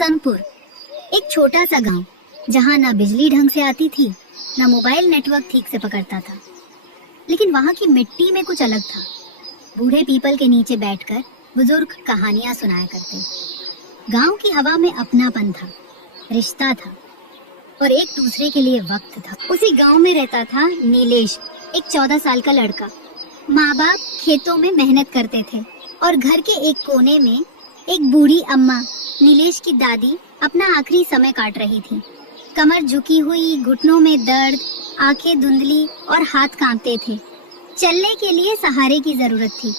संतपुर एक छोटा सा गांव, जहां ना बिजली ढंग से आती थी, ना मोबाइल नेटवर्क ठीक से पकड़ता था। लेकिन वहां की मिट्टी में कुछ अलग था। बूढ़े पीपल के नीचे बैठकर बुजुर्ग कहानियां सुनाया करते। गांव की हवा में अपनापन था, रिश्ता था और एक दूसरे के लिए वक्त था। उसी गांव में रहता था नीलेश, एक 14 साल का लड़का। माँ बाप खेतों में मेहनत करते थे और घर के एक कोने में एक बूढ़ी अम्मा, नीलेश की दादी, अपना आखिरी समय काट रही थी। कमर झुकी हुई, घुटनों में दर्द, आंखें धुंधली और हाथ कांपते थे। चलने के लिए सहारे की जरूरत थी।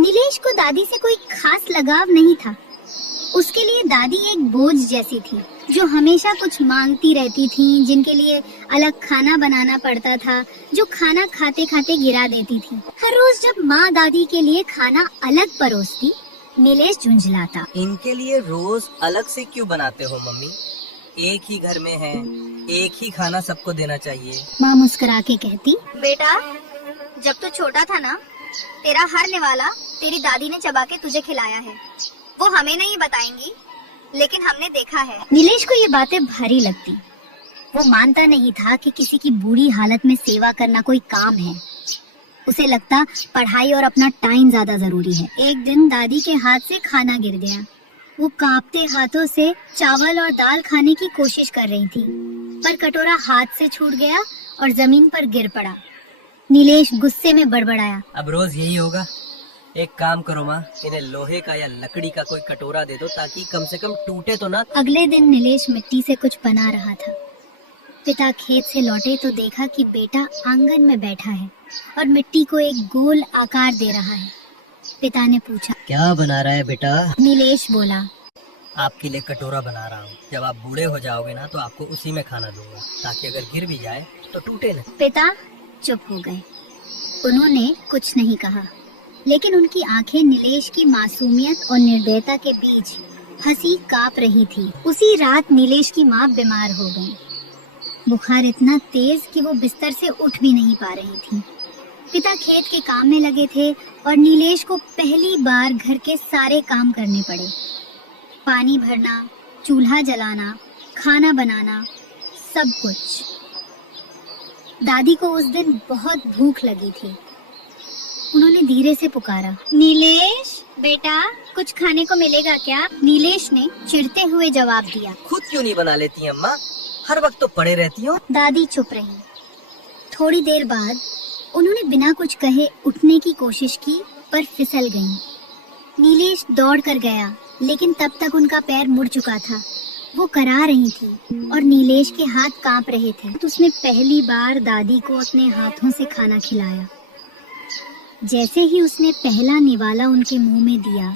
नीलेश को दादी से कोई खास लगाव नहीं था। उसके लिए दादी एक बोझ जैसी थी, जो हमेशा कुछ मांगती रहती थी, जिनके लिए अलग खाना बनाना पड़ता था, जो खाना खाते खाते गिरा देती थी। हर रोज जब माँ दादी के लिए खाना अलग परोसती, नीलेश झुंझलाता। इनके लिए रोज अलग से क्यों बनाते हो मम्मी? एक ही घर में है, एक ही खाना सबको देना चाहिए। माँ मुस्कुरा के कहती, बेटा, जब तू छोटा था ना, तेरा हर निवाला तेरी दादी ने चबा के तुझे खिलाया है। वो हमें नहीं बताएंगी, लेकिन हमने देखा है। नीलेश को ये बातें भारी लगती। वो मानता नहीं था कि किसी की बुरी हालत में सेवा करना कोई काम है। उसे लगता पढ़ाई और अपना टाइम ज्यादा जरूरी है। एक दिन दादी के हाथ से खाना गिर गया। वो कांपते हाथों से चावल और दाल खाने की कोशिश कर रही थी, पर कटोरा हाथ से छूट गया और जमीन पर गिर पड़ा। नीलेश गुस्से में बड़बड़ाया, अब रोज यही होगा? एक काम करो माँ, इन्हें लोहे का या लकड़ी का कोई कटोरा दे दो, ताकि कम से कम टूटे तो ना। अगले दिन नीलेश मिट्टी से कुछ बना रहा था। पिता खेत से लौटे तो देखा कि बेटा आंगन में बैठा है और मिट्टी को एक गोल आकार दे रहा है। पिता ने पूछा, क्या बना रहा है बेटा? नीलेश बोला, आपके लिए कटोरा बना रहा हूँ। जब आप बूढ़े हो जाओगे ना, तो आपको उसी में खाना दूंगा, ताकि अगर गिर भी जाए तो टूटे न। पिता चुप हो गए। उन्होंने कुछ नहीं कहा, लेकिन उनकी आंखें नीलेश की मासूमियत और निर्दयता के बीच हंसी कांप रही थी। उसी रात नीलेश की माँ बीमार हो गई। बुखार इतना तेज कि वो बिस्तर से उठ भी नहीं पा रही थी। पिता खेत के काम में लगे थे और नीलेश को पहली बार घर के सारे काम करने पड़े। पानी भरना, चूल्हा जलाना, खाना बनाना, सब कुछ। दादी को उस दिन बहुत भूख लगी थी। उन्होंने धीरे से पुकारा, नीलेश बेटा, कुछ खाने को मिलेगा क्या? नीलेश ने चिढ़ते हुए जवाब दिया, खुद क्यों नहीं बना लेती अम्मा? हर वक्त तो पड़े रहती हो। दादी चुप रही। थोड़ी देर बाद उन्होंने बिना कुछ कहे उठने की कोशिश की, पर फिसल गईं। नीलेश दौड़ कर गया, लेकिन तब तक उनका पैर मुड़ चुका था। वो करा रही थी और नीलेश के हाथ कांप रहे थे। तो उसने पहली बार दादी को अपने हाथों से खाना खिलाया। जैसे ही उसने पहला निवाला उनके मुंह में दिया,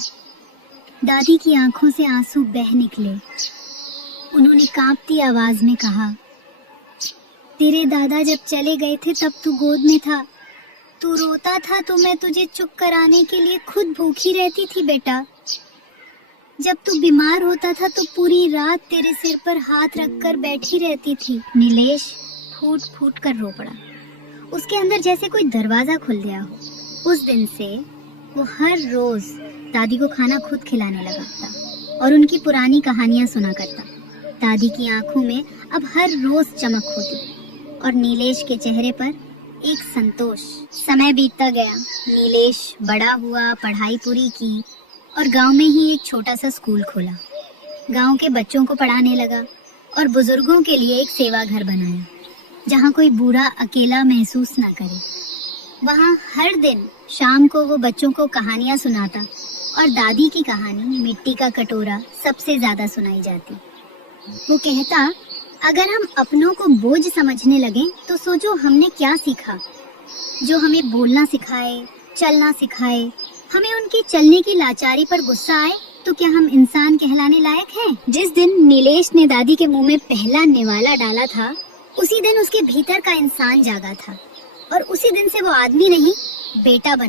दादी की आंखों से आंसू बह निकले। उन्होंने कांपती आवाज में कहा, तेरे दादा जब चले गए थे तब तू गोद में था। तू रोता था तो मैं तुझे चुप कराने के लिए खुद भूखी रहती थी बेटा। जब तू बीमार होता था तो पूरी रात तेरे सिर पर हाथ रखकर बैठी रहती थी। नीलेश फूट फूट कर रो पड़ा। उसके अंदर जैसे कोई दरवाजा खुल गया हो। उस दिन से वो हर रोज दादी को खाना खुद खिलाने लगा था और उनकी पुरानी कहानियां सुना करता। दादी की आंखों में अब हर रोज चमक होती और नीलेश के चेहरे पर एक संतोष। समय बीतता गया। नीलेश बड़ा हुआ, पढ़ाई पूरी की और गांव में ही एक छोटा सा स्कूल खोला। गांव के बच्चों को पढ़ाने लगा और बुजुर्गों के लिए एक सेवा घर बनाया, जहां कोई बूढ़ा अकेला महसूस ना करे। वहां हर दिन शाम को वो बच्चों को कहानियां सुनाता और दादी की कहानी मिट्टी का कटोरा सबसे ज्यादा सुनाई जाती। वो कहता, अगर हम अपनों को बोझ समझने लगे तो सोचो हमने क्या सीखा। जो हमें बोलना सिखाए, चलना सिखाए, हमें उनके चलने की लाचारी पर गुस्सा आए, तो क्या हम इंसान कहलाने लायक हैं? जिस दिन नीलेश ने दादी के मुंह में पहला निवाला डाला था, उसी दिन उसके भीतर का इंसान जागा था और उसी दिन से वो आदमी नहीं, बेटा बना।